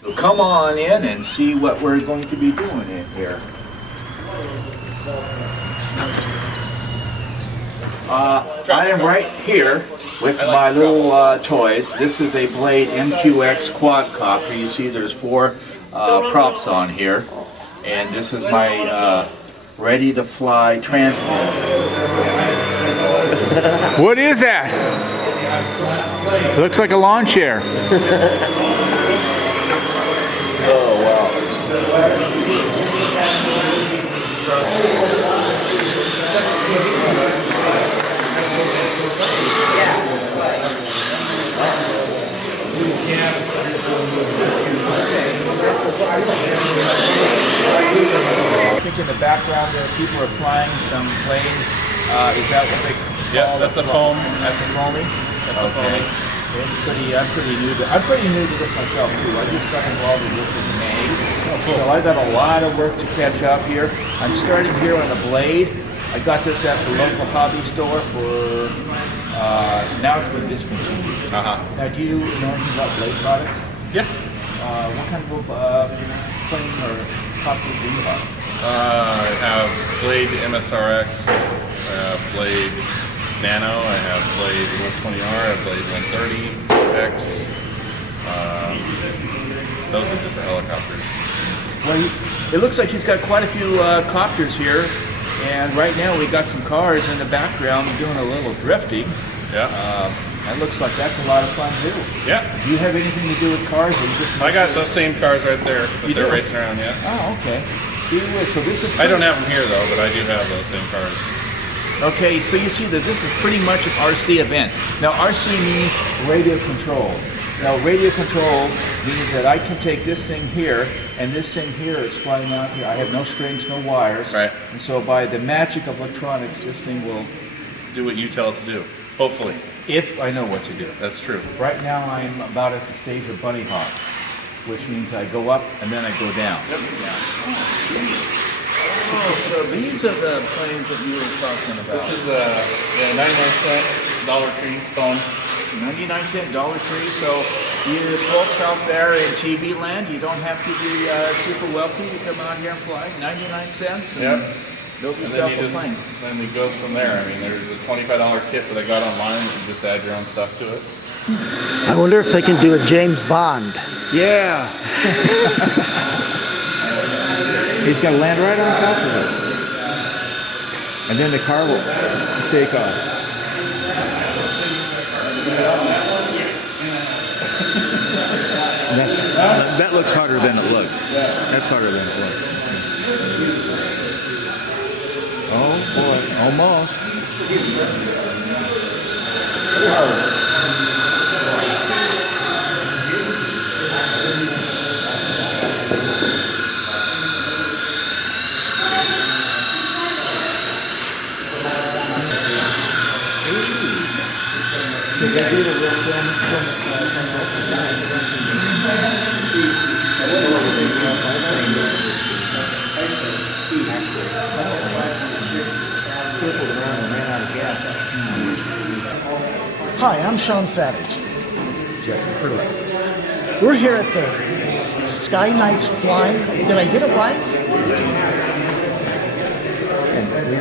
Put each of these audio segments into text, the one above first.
So come on in and see what we're going to be doing in here. I am right here with my little toys. This is a Blade MQX quadcopter. You see there's 4 props on here. And this is my ready to fly transmitter. What is that? It looks like a lawn chair. Oh, wow. I think in the background there, people are flying some planes. Is that what they call it? Yeah, that's a foam. That's a foamy? That's a foamy. I'm pretty new to this myself too. I just got involved in this in May. So I've got a lot of work to catch up here. I'm starting here on the Blade. I got this at the local hobby store for, now it's been discontinued. Now do you know anything about Blade products? Yeah. What kind of plane or copter do you have? I have Blade MSRX, I have Blade Nano, I have Blade 120R, I have Blade 130X. Those are just the helicopters. Well, it looks like he's got quite a few copters here, and right now we got some cars in the background doing a little drifting. Yeah. That looks like that's a lot of fun too. Yeah. Do you have anything to do with cars? Or you just I got those same cars right there that they're racing around, yeah. Oh, okay. So this is. I don't have them here though, but I do have those same cars. Okay, so you see that this is pretty much an RC event. Now RC means radio control. Now radio control means that I can take this thing here, and this thing here is flying out here. I have no strings, no wires. Right. And so by the magic of electronics, this thing will do what you tell it to do, hopefully. If I know what to do. That's true. Right now I'm about at the stage of bunny hop, which means I go up and then I go down. Yep. Yeah. Oh, so these are the planes that you were talking about. This is a 99-cent Dollar Tree phone. 99-cent Dollar Tree. So you folks out there in TV land, you don't have to be super wealthy to come out here and fly. 99 cents. Yep. Build And yourself then a plane. then it goes from there. I mean, there's a $25 kit that I got online. You can just add your own stuff to it. I wonder if they can do a James Bond. Yeah. He's got to land right on top of it. And then the car will take off. That looks harder than it looks. That's harder than it looks. Oh boy, almost. Hi, I'm Sean Savage. We're here at the Sky Knights Flying. Did I get it right?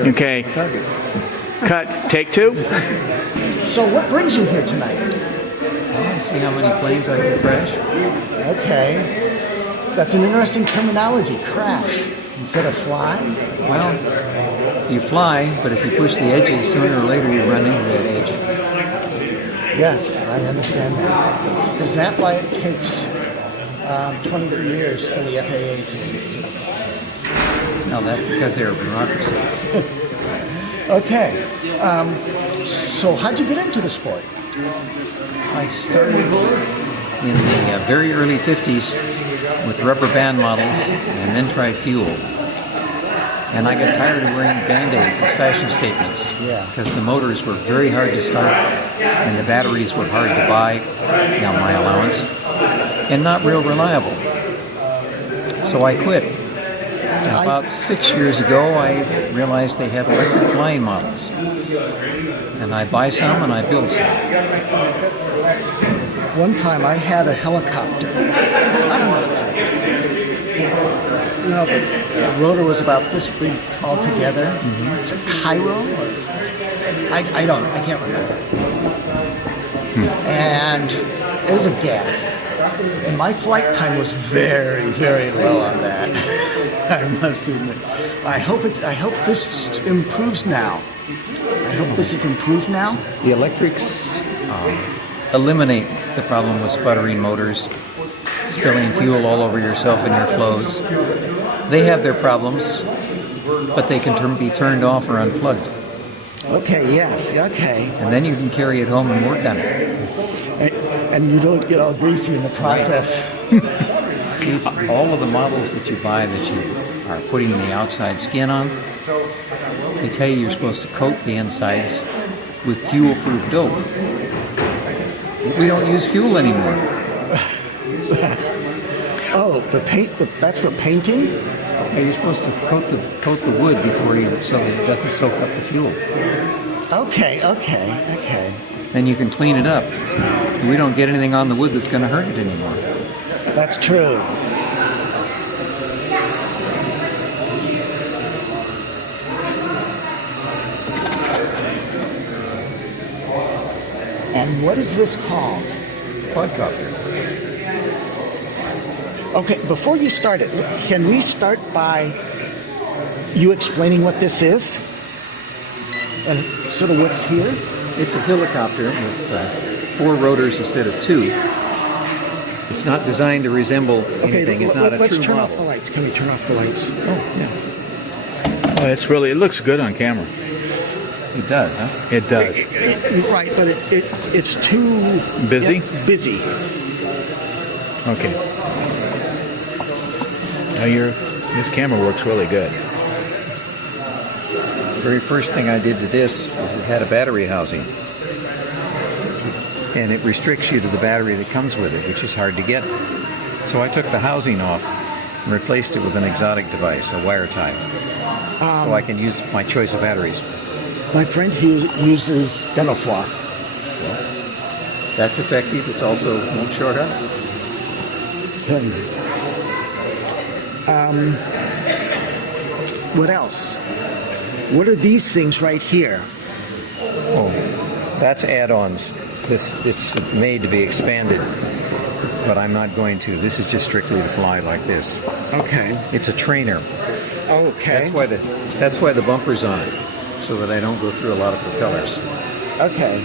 Okay. Cut. Take 2. So what brings you here tonight? See how many planes I can crash? Okay. That's an interesting terminology, crash, instead of fly. Well, you fly, but if you push the edges, sooner or later you run into that edge. Yes, I understand that. Is that why it takes 20 years for the FAA to be certified? No, that's because they're a bureaucracy. Okay. So how'd you get into the sport? I started in the very early 50s with rubber band models and then tried fuel. And I got tired of wearing Band-Aids as fashion statements. Yeah. Because the motors were very hard to start and the batteries were hard to buy, my allowance, and not real reliable. So I quit. And about 6 years ago, I realized they had electric flying models. And I buy some and I build some. One time I had a helicopter. I don't know, the rotor was about this big altogether. It's a Cairo. I can't remember. And it was a gas. And my flight time was very, very low on that. I must admit. I hope this improves now. I hope this is improved now. The electrics eliminate the problem with sputtering motors, spilling fuel all over yourself and your clothes. They have their problems, but they can be turned off or unplugged. Okay, yes, okay. And then you can carry it home and work on it. And you don't get all greasy in the process. All of the models that you buy that you are putting the outside skin on, they tell you you're supposed to coat the insides with fuel-proof dope. We don't use fuel anymore. Oh, the paint, that's for painting? Yeah, you're supposed to coat the wood before so that it doesn't soak up the fuel. Okay. Then you can clean it up. We don't get anything on the wood that's going to hurt it anymore. That's true. And what is this called? Quadcopter. Okay, before you start it, can we start by you explaining what this is? And sort of what's here? It's a helicopter with 4 rotors instead of 2. It's not designed to resemble anything. It's not a let's true turn model. off the lights. Can we turn off the lights? Oh, yeah. Oh, it looks good on camera. It does, huh? It does. Right, but it's too Busy? Yeah, busy. Okay. Now this camera works really good. The very first thing I did to this was it had a battery housing. And it restricts you to the battery that comes with it, which is hard to get. So I took the housing off and replaced it with an exotic device, a wire tie, so I can use my choice of batteries. My friend uses dental floss. That's effective. It's also won't short out. What else? What are these things right here? Oh, that's add-ons. It's made to be expanded, but I'm not going to. This is just strictly to fly like this. Okay. It's a trainer. Okay. That's why the bumper's on it, so that I don't go through a lot of propellers. Okay.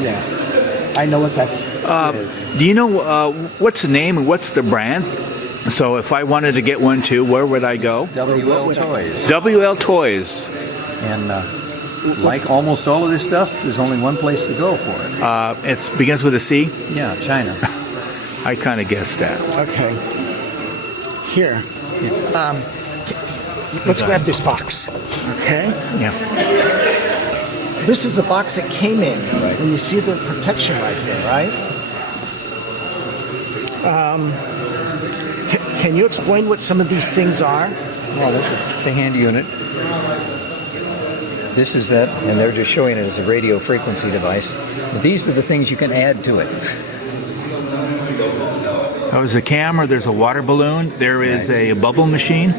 Yes. I know what that's is. Do you know what's the name and what's the brand? So if I wanted to get one too, where would I go? WL Toys. WL Toys. And like almost all of this stuff, there's only one place to go for it. It begins with a C? Yeah, China. I kind of guessed that. Okay. Here. Let's grab this box. Okay. Yeah. This is the box that came in. When you see the protection right here, right? Can you explain what some of these things are? Well, this is the hand unit. This is that, and they're just showing it as a radio frequency device. But these are the things you can add to it. There's a camera, there's a water balloon, there is a bubble machine,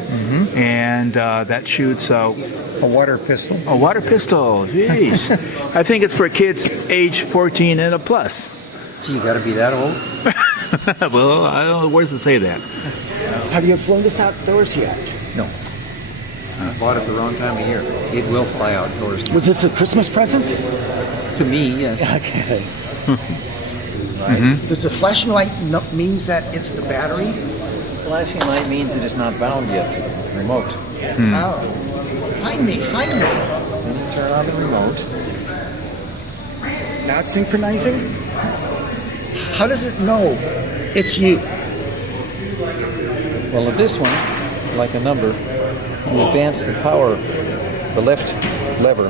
and that shoots A water pistol. a water pistol. Jeez. I think it's for kids age 14 and a plus. Gee, you got to be that old? Well, I don't know, where does it say that? Have you flown this outdoors yet? No. I bought it the wrong time of year. It will fly outdoors. Was this a Christmas present? To me, yes. Okay. Does the flashing light means that it's the battery? Flashing light means it is not bound yet to the remote. Oh. Find me. Then you turn on the remote. Now it's synchronizing? How does it know it's you? Well, with this one, like a number, you advance the power, the left lever,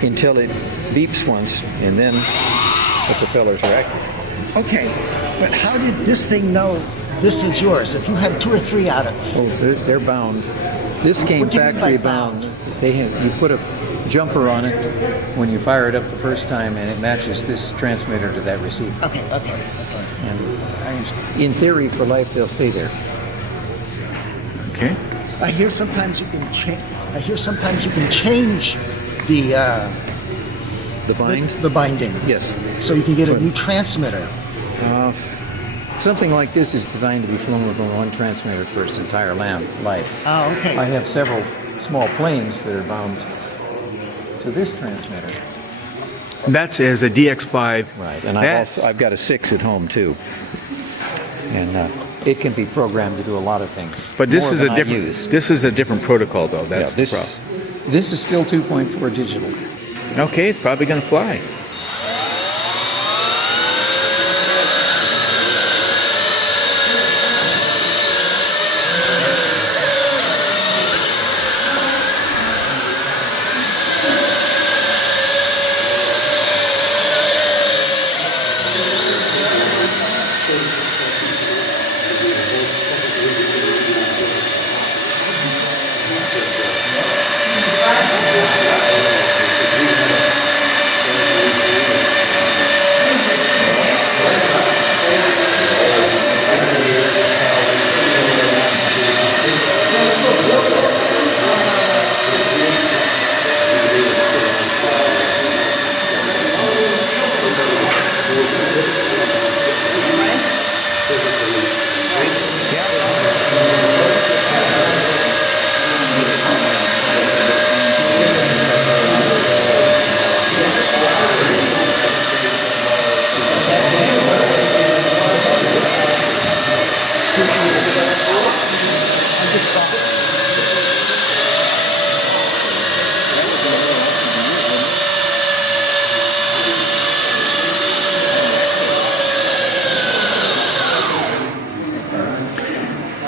until it beeps once, and then the propellers are active. Okay, but how did this thing know this is yours? If you had 2 or 3 out of Oh, they're bound. This came What do you mean factory by bound? bound. You put a jumper on it when you fire it up the first time, and it matches this transmitter to that receiver. Okay. And I understand. in theory, for life, they'll stay there. Okay. I hear sometimes you can change. I hear sometimes you can change the bind? the binding, Yes. so you can get a new transmitter. Something like this is designed to be flown with only one transmitter for its entire life. Oh, okay. I have several small planes that are bound to this transmitter. That's as a DX5. Right, and That's- I've got a 6 at home too, and it can be programmed to do a lot of things. But this more is than a I different. use. This is a different protocol, though. That's Yeah, the problem. this is still 2.4 digital. Okay, it's probably going to fly.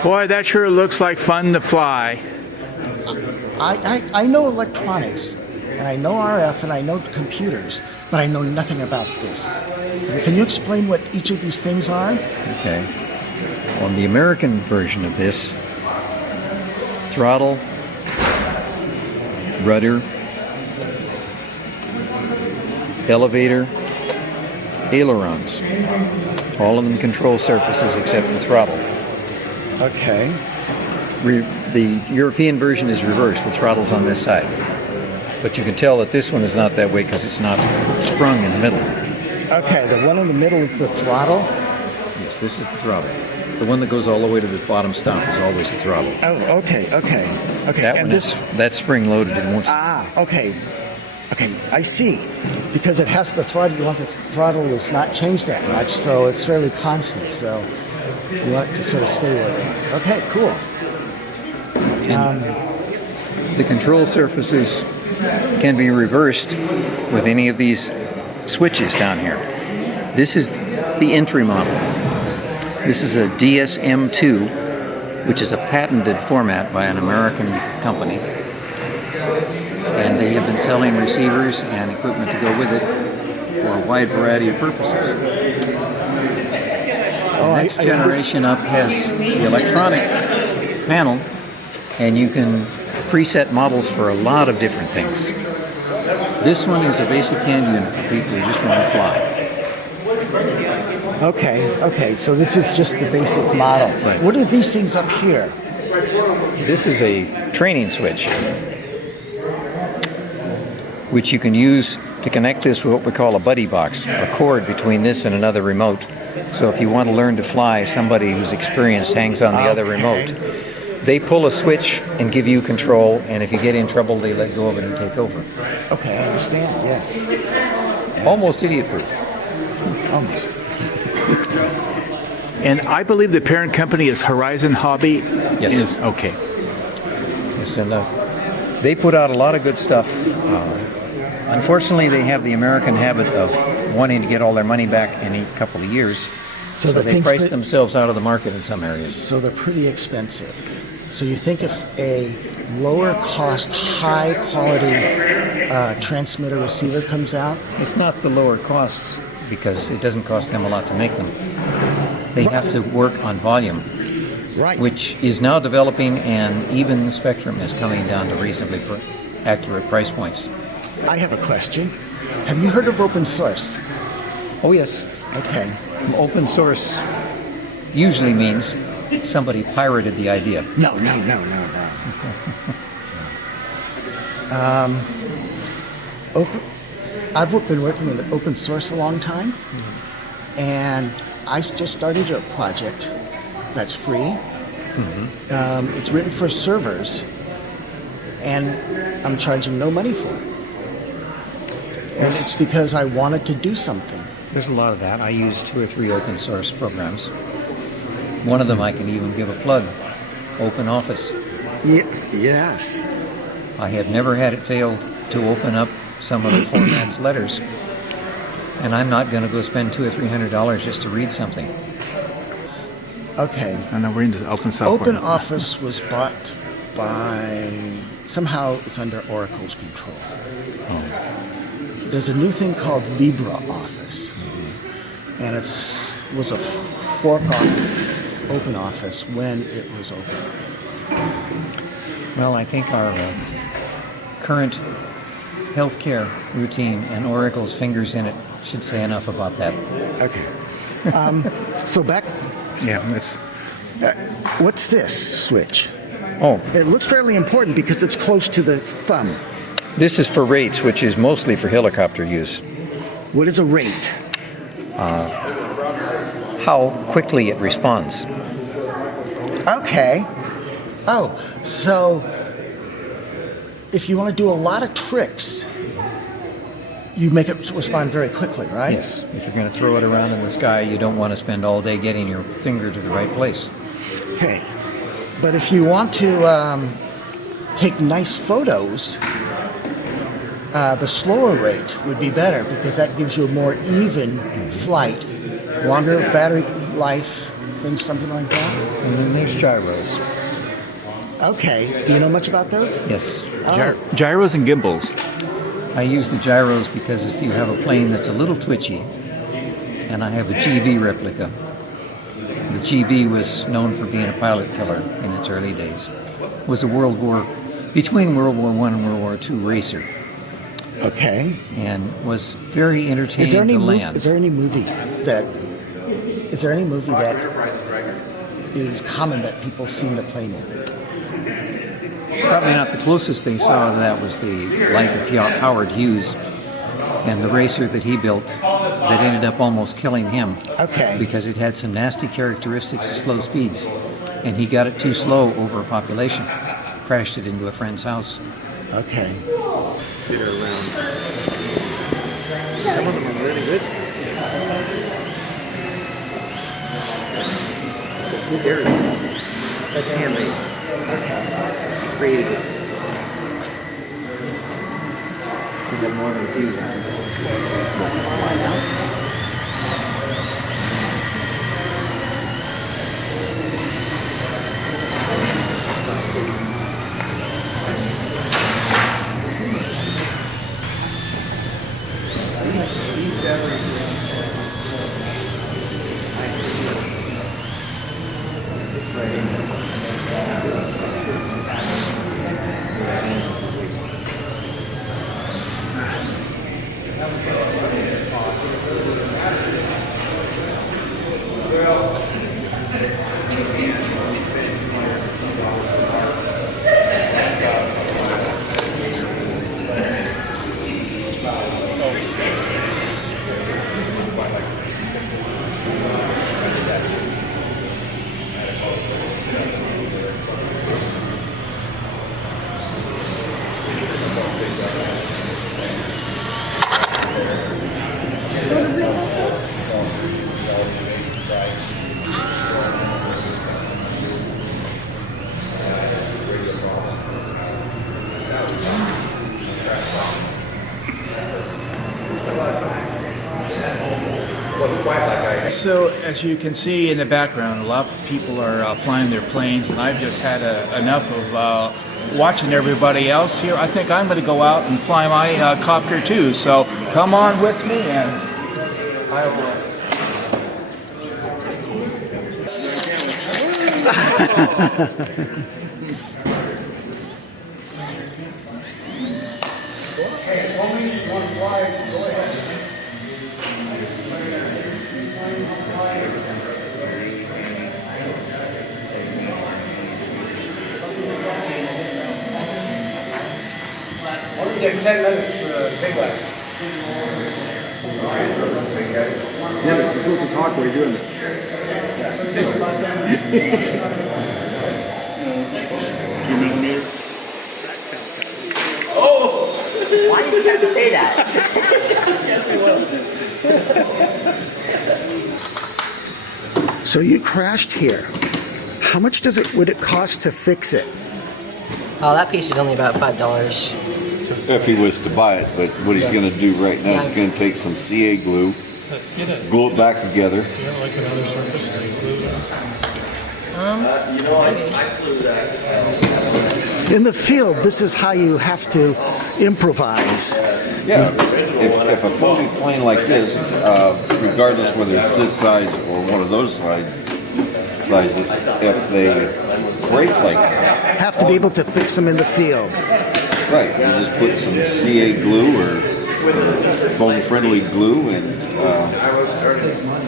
Boy, that sure looks like fun to fly. I know electronics, and I know RF, and I know computers, but I know nothing about this. Can you explain what each of these things are? Okay. On the American version of this, throttle, rudder, elevator, ailerons. All of them control surfaces except the throttle. Okay. The European version is reversed. The throttle's on this side. But you can tell that this one is not that way because it's not sprung in the middle. Okay, the one in the middle is the throttle. Yes, this is the throttle. The one that goes all the way to the bottom stomp is always the throttle. Oh, okay. That and one is that's spring loaded. It won't. okay. I see. Because it has the throttle. You want the throttle is not changed that much, so it's fairly constant. So you want it to sort of stay where it is. Okay, cool. The control surfaces can be reversed with any of these switches down here. This is the entry model. This is a DSM-2, which is a patented format by an American company. And they have been selling receivers and equipment to go with it for a wide variety of purposes. The next generation up has the electronic panel, and you can preset models for a lot of different things. This one is a basic hand unit for people who just want to fly. Okay, so this is just the basic model. Right. What are these things up here? This is a training switch, which you can use to connect this with what we call a buddy box, a cord between this and another remote. So if you want to learn to fly, somebody who's experienced hangs on the other remote. They pull a switch and give you control, and if you get in trouble, they let go of it and take over. Okay, I understand, yes. Almost idiot-proof. Almost. And I believe the parent company is Horizon Hobby. Yes. Okay. Yes, and they put out a lot of good stuff. Unfortunately, they have the American habit of wanting to get all their money back in a couple of years. So the they things price that- themselves out of the market in some areas. So they're pretty expensive. So you think if a lower cost, high quality transmitter receiver comes out? It's not the lower cost because it doesn't cost them a lot to make them. They have to work on volume, Right. which is now developing, and even the spectrum is coming down to reasonably accurate price points. I have a question. Have you heard of open source? Oh yes, Okay. open source usually means somebody pirated the idea. No. I've been working with open source a long time, and I just started a project that's free. It's written for servers, and I'm charging no money for it. And it's because I wanted to do something. There's a lot of that. I use 2 or 3 open source programs. One of them I can even give a plug, Open Office. Yes. I have never had it fail to open up some of the format's letters, and I'm not going to go spend $200 or $300 just to read something. Okay. I know we're into open software. Open Office was bought by, somehow it's under Oracle's control. There's a new thing called LibreOffice, and was a fork off Open Office when it was open. Well, I think our current healthcare routine and Oracle's fingers in it should say enough about that. Okay. So back, Yeah, it's what's this switch? Oh, It looks fairly important because it's close to the thumb. this is for rates, which is mostly for helicopter use. What is a rate? How quickly it responds. Okay. Oh, so if you want to do a lot of tricks, you make it respond very quickly, right? Yes. If you're going to throw it around in the sky, you don't want to spend all day getting your finger to the right place. Okay. But if you want to take nice photos, the slower rate would be better because that gives you a more even flight, longer battery life, things, something like that. And then there's gyros. Okay. Do you know much about those? Yes. gyros and gimbals. I use the gyros because if you have a plane that's a little twitchy, and I have a GB replica. The GB was known for being a pilot killer in its early days. Was a between World War I and World War II racer, Okay. and was very entertaining Is there any to land. Is there any movie that is common that people seem to plane in? Probably not. The closest they saw to that was the life of Howard Hughes and the racer that he built that ended up almost killing him. Okay. Because it had some nasty characteristics of slow speeds, and he got it too slow over a population. Crashed it into a friend's house. Okay. Some of them are really good. Very good. That's handmade. Created. You have more than a few. It's not going to fly out. So as you can see in the background, a lot of people are flying their planes, and I've just had enough of watching everybody else here. I think I'm going to go out and fly my copter too. So come on with me, and I will. Okay, only one flight. Go ahead. take 10 minutes for a big one. Yeah, it's cool to talk while you're doing this. Why did you have to say that? So you crashed here. How much would it cost to fix it? Oh, that piece is only about $5. If he was to buy it, but what he's going to do right now is going to take some CA glue, glue it back together. Do you have like another surface to glue? In the field, this is how you have to improvise. Yeah, if a foamy plane like this, regardless whether it's this size or one of those sizes, if they break like that, Have to be able to fix them in the field. right, you just put some CA glue or foam-friendly glue and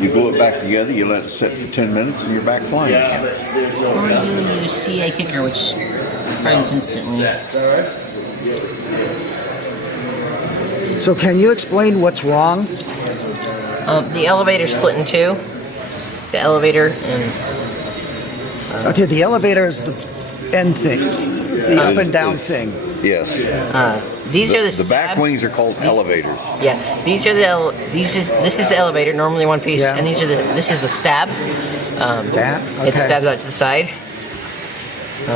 you glue it back together, you let it sit for 10 minutes and you're back flying. Or you use CA kicker, which burns instantly. So can you explain what's wrong? The elevator split in two. The elevator and Okay, the elevator is the end thing, the up and down thing. Yes. these are the The stabs. back wings are called elevators. Yeah, these are the this is the elevator, normally one piece, Yeah. and this is the stab. That? It Okay. stabs out to the side.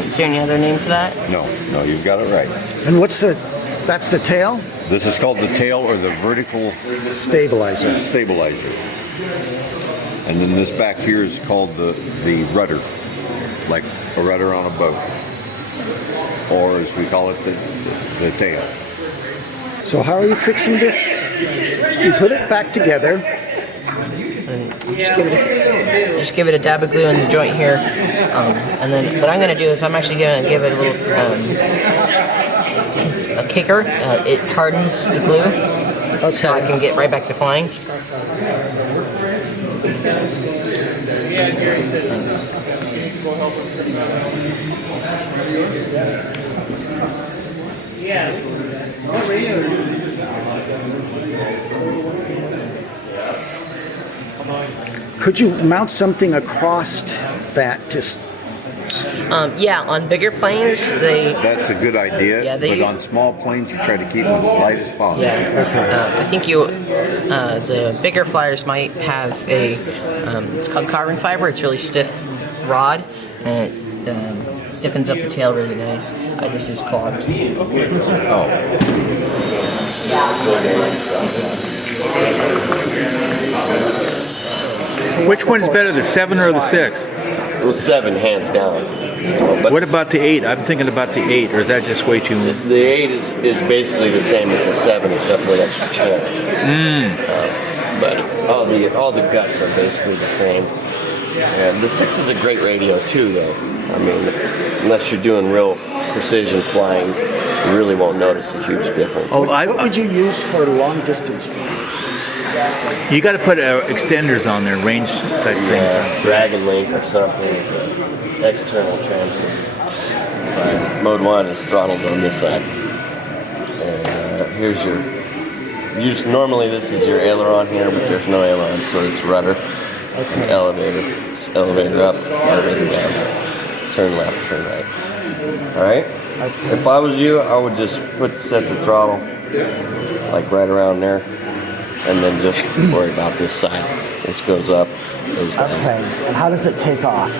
Is there any other name for that? No, you've got it right. And that's the tail? This is called the tail or the vertical Stabilizer. stabilizer. And then this back here is called the rudder, like a rudder on a boat. Or as we call it, the tail. So how are you fixing this? You put it back together. And just give it a dab of glue in the joint here, and then what I'm going to do is I'm actually going to give it a little a kicker. It hardens the glue, so I can get right back to flying. Could you mount something across that? Just Yeah, on bigger planes, That's a good idea, Yeah, but on small planes, you try to keep them as light as possible. yeah. I think the bigger flyers might have it's called carbon fiber. It's really stiff rod, and it stiffens up the tail really nice. This is clogged. Oh, Which one's better, the 7 or the 6? Well, 7 hands down. But What about the 8? I'm thinking about the 8, or is that just way too... the 8 is basically the same as the 7, except for an extra chance. But all the guts are basically the same. And the 6 is a great radio too, though. I mean, unless you're doing real precision flying, you really won't notice a huge difference. Oh, what would you use for long distance flight? you got to put extenders on there, range type things. Dragon Link or something is an external transmitter. Mode 1 is throttles on this side. And here's normally this is your aileron here, but there's no aileron, so it's rudder. And elevator. It's elevator up, elevator down. Turn left, turn right. Alright? If I was you, I would just set the throttle like right around there. And then just worry about this side. This goes up, goes down. Okay. And how does it take off?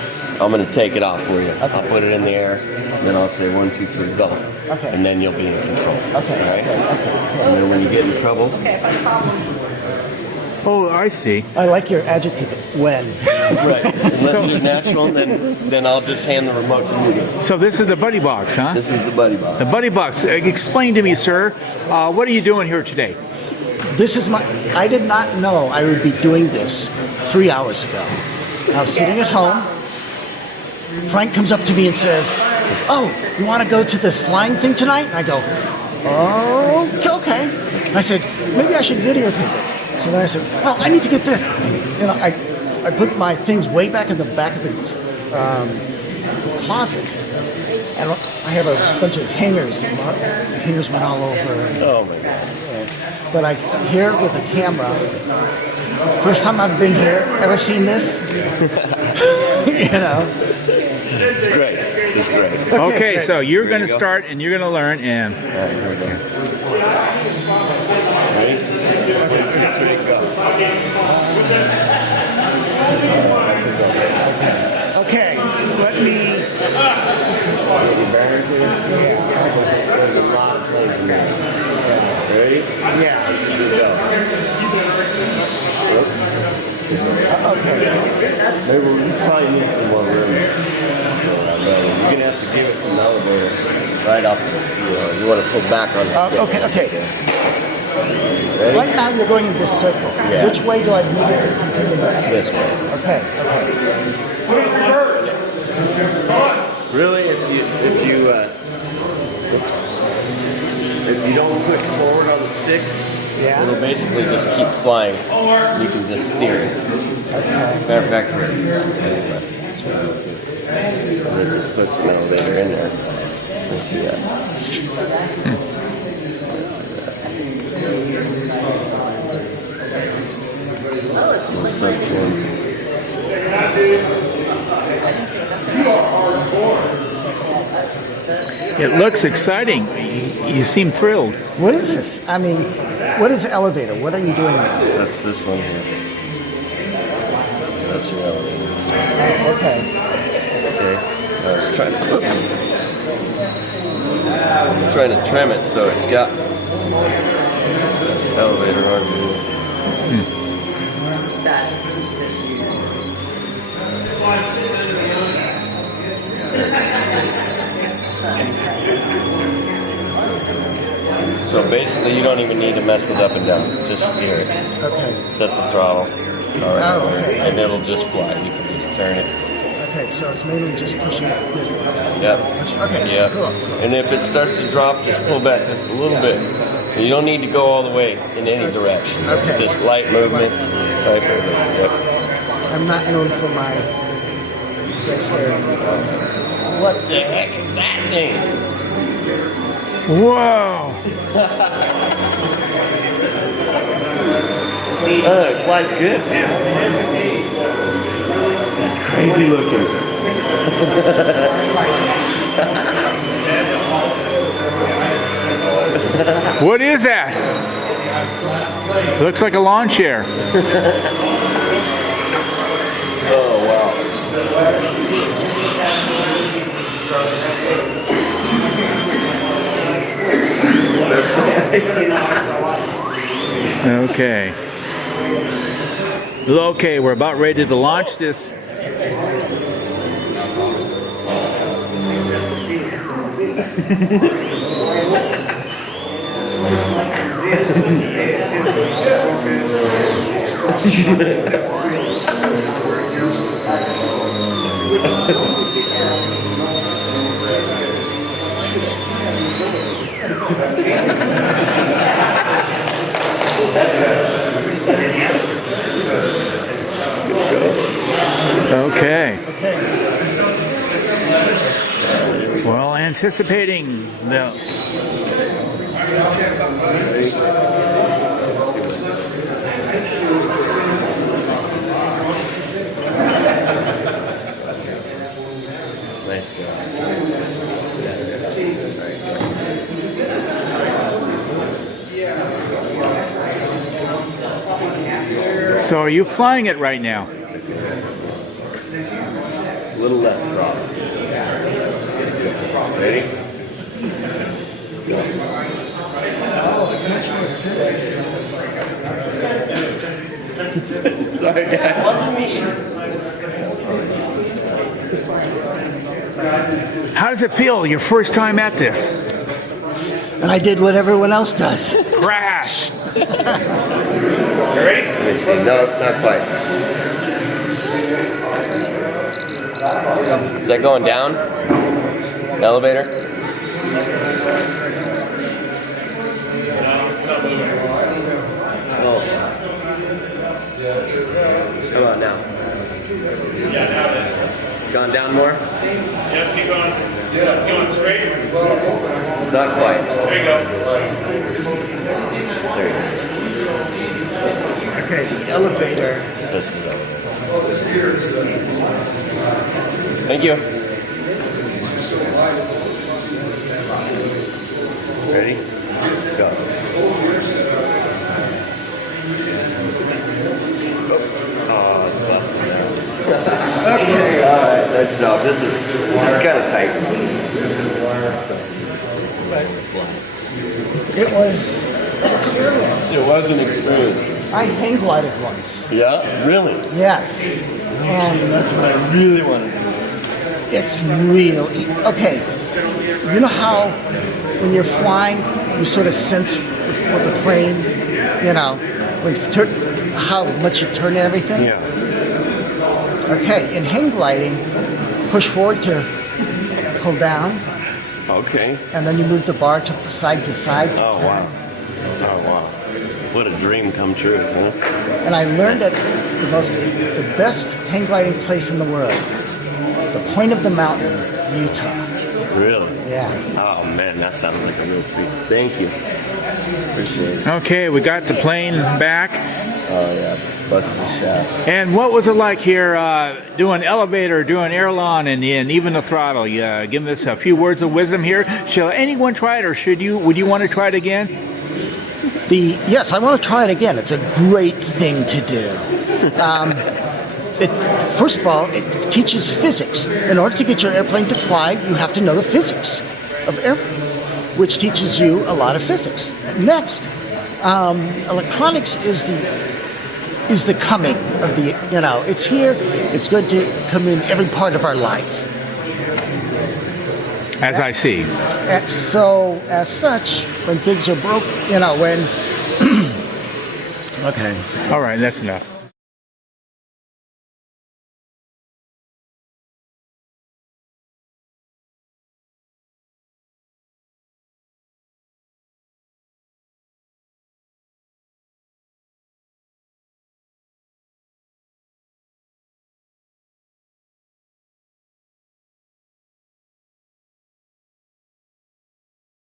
I'm going to take it off for you. I'll put it in the air, and then I'll say 1, 2, 3, go. Okay. And then you'll be in control. Okay. All right? And then when you get in trouble, Oh, I see. I like your adjective, when. right. Unless you're natural, then I'll just hand the remote to you. So this is the buddy box, huh? This is the buddy box. The buddy box. Explain to me, sir, what are you doing here today? I did not know I would be doing this 3 hours ago. I was sitting at home. Frank comes up to me and says, "Oh, you want to go to the flying thing tonight?" And I go, "Oh, okay." And I said, "Maybe I should videotape it." So then I said, "Well, I need to get this." You know, I put my things way back in the back of the closet, and I have a bunch of hangers. And hangers went all over. Oh my God. But I'm here with a camera. First time I've been here, ever seen this? You know. It's great. This is great. Okay, great. so you're going to start and you're going to learn, and All right, here we go. Ready? Okay, let me. Ready? Yeah. Good go. Okay. Maybe we'll probably need some more room. You're gonna have to give it some elevator right up. You want to pull back on it. Okay. Ready? Right now you're going in this circle. Yeah. Which way do I move it to continue that? This way. Okay. Really, if you don't push forward on the stick, Yeah. it'll basically just keep flying. You can just steer it. Okay. Matter of fact, here. And it just puts an elevator in there. Let's see that. it looks exciting. You seem thrilled. What is this? I mean, what is the elevator? What are you doing now? That's this one here. That's your elevator. Okay. Okay. Let's try I'm trying to trim it so it's got elevator on it. So basically, you don't even need to mess with up and down. Just steer it. Okay. Set the throttle. All right. Oh, okay. And it'll just fly. You can just turn it. Okay, so it's mainly just pushing it. Yep. Okay, Yeah. cool. And if it starts to drop, just pull back just a little bit. You don't need to go all the way in any direction. Okay. Just light movements. Light movements. Yep. I'm not known for my dexterity. What the heck is that thing? Whoa! Oh, it flies good too. That's crazy looking. What is that? Looks like a lawn chair. Oh wow. Okay. Okay, we're about ready to launch this. Okay. Well, anticipating the Nice job. So are you flying it right now? A little less throttle. Ready? Sorry, Dad. Wasn't me. How does it feel your first time at this? And I did what everyone else does. Crash! You ready? Let me see. No, it's not quite. Is that going down? The elevator? Oh. How about now? Gone down more? Yep, keep going. Yeah. Going straight? Not quite. There you go. There you go. Okay, the elevator. This is elevator. Thank you. Ready? Go. Oh, it's busting now. Okay. All right. Nice job. It's kind of tight. It was an experience. It was an experience. I hang glided once. Yeah. Really? Yes. And That's what I really want to do. it's real. Okay. You know how when you're flying, you sort of sense with the plane, you know, when you how much you turn and everything? Yeah. Okay, in hang gliding, push forward to pull down, Okay. and then you move the bar to side. Oh wow. Oh wow. What a dream come true, huh? And I learned at the best hang gliding place in the world, the point of the mountain, Utah. Really? Yeah. Oh man, that sounds like a real treat. Thank you. Appreciate it. Okay, we got the plane back. Oh yeah, busted the shaft. And what was it like here doing elevator, doing airlon, and even the throttle? Give us a few words of wisdom here. Shall anyone try it, or would you want to try it again? Yes, I want to try it again. It's a great thing to do. First of all, it teaches physics. In order to get your airplane to fly, you have to know the physics of air, which teaches you a lot of physics. Next, electronics is the coming of the, it's here. It's going to come in every part of our life. As I see. So, as such, when things are broke, when... Okay. All right, that's enough.